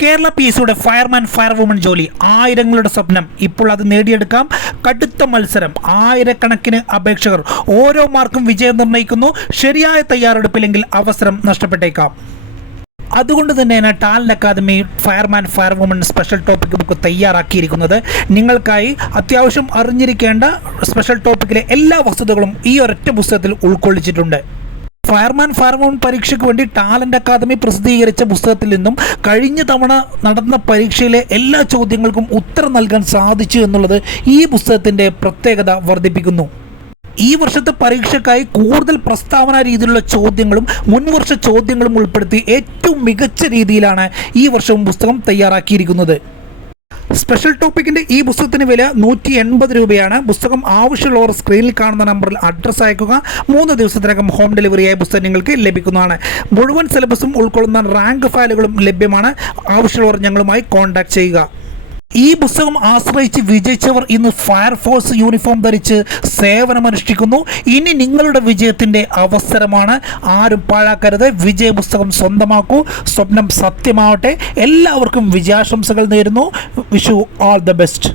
Kerala PSCയുടെ fireman fire woman ജോലി ആയിരങ്ങളുടെ സ്വപ്നം ഇപ്പോൾ അത് നേടിയെടുക്കാം. കടുത്ത മത്സരം, ആയിരക്കണക്കിന് അപേക്ഷകർ, ഓരോ മാർക്കും വിജയം നിർണ്ണയിക്കുന്നു. ശരിയായ തയ്യാറെടുപ്പില്ലെങ്കിൽ അവസരം നഷ്ടപ്പെട്ടേക്കാം. അതുകൊണ്ട് തന്നെയാണ് talent academy fireman fire woman special topic book തയ്യാറാക്കിയിരിക്കുന്നത്. നിങ്ങൾക്കായി അത്യാവശ്യം അറിഞ്ഞിരിക്കേണ്ട സ്പെഷ്യൽ ടോപ്പിക്കിലെ എല്ലാ വസ്തുതകളും ഈ ഒരൊറ്റ പുസ്തകത്തിൽ ഉൾക്കൊള്ളിച്ചിട്ടുണ്ട്. ഫയർമാൻ ഫയർ വുമൺ പരീക്ഷയ്ക്ക് വേണ്ടി ടാലന്റ് അക്കാദമി പ്രസിദ്ധീകരിച്ച പുസ്തകത്തിൽ നിന്നും കഴിഞ്ഞ തവണ നടന്ന പരീക്ഷയിലെ എല്ലാ ചോദ്യങ്ങൾക്കും ഉത്തരം നൽകാൻ സാധിച്ചു എന്നുള്ളത് ഈ പുസ്തകത്തിൻ്റെ പ്രത്യേകത വർദ്ധിപ്പിക്കുന്നു. ഈ വർഷത്തെ പരീക്ഷയ്ക്കായി കൂടുതൽ പ്രസ്താവന രീതിയിലുള്ള ചോദ്യങ്ങളും മുൻവർഷ ചോദ്യങ്ങളും ഉൾപ്പെടുത്തി ഏറ്റവും മികച്ച രീതിയിലാണ് ഈ വർഷവും പുസ്തകം തയ്യാറാക്കിയിരിക്കുന്നത്. സ്പെഷ്യൽ ടോപ്പിക്കിൻ്റെ ഈ പുസ്തകത്തിന് വില 180 രൂപയാണ്. പുസ്തകം ആവശ്യമുള്ളവർ സ്ക്രീനിൽ കാണുന്ന നമ്പറിൽ അഡ്രസ്സ് അയക്കുക. 3 ദിവസത്തിനകം ഹോം ഡെലിവറിയായി പുസ്തകം നിങ്ങൾക്ക് ലഭിക്കുന്നതാണ്. മുഴുവൻ സിലബസും ഉൾക്കൊള്ളുന്ന റാങ്ക് ഫയലുകളും ലഭ്യമാണ്. ആവശ്യമുള്ളവർ ഞങ്ങളുമായി കോൺടാക്ട് ചെയ്യുക. ഈ പുസ്തകം ആശ്രയിച്ച് വിജയിച്ചവർ ഇന്ന് ഫയർഫോഴ്സ് യൂണിഫോം ധരിച്ച് സേവനമനുഷ്ഠിക്കുന്നു. ഇനി നിങ്ങളുടെ വിജയത്തിൻ്റെ അവസരമാണ്. ആരും പാഴാക്കരുത്. വിജയ പുസ്തകം സ്വന്തമാക്കൂ. സ്വപ്നം സത്യമാവട്ടെ. എല്ലാവർക്കും വിജയാശംസകൾ നേരുന്നു. Wish you all the best.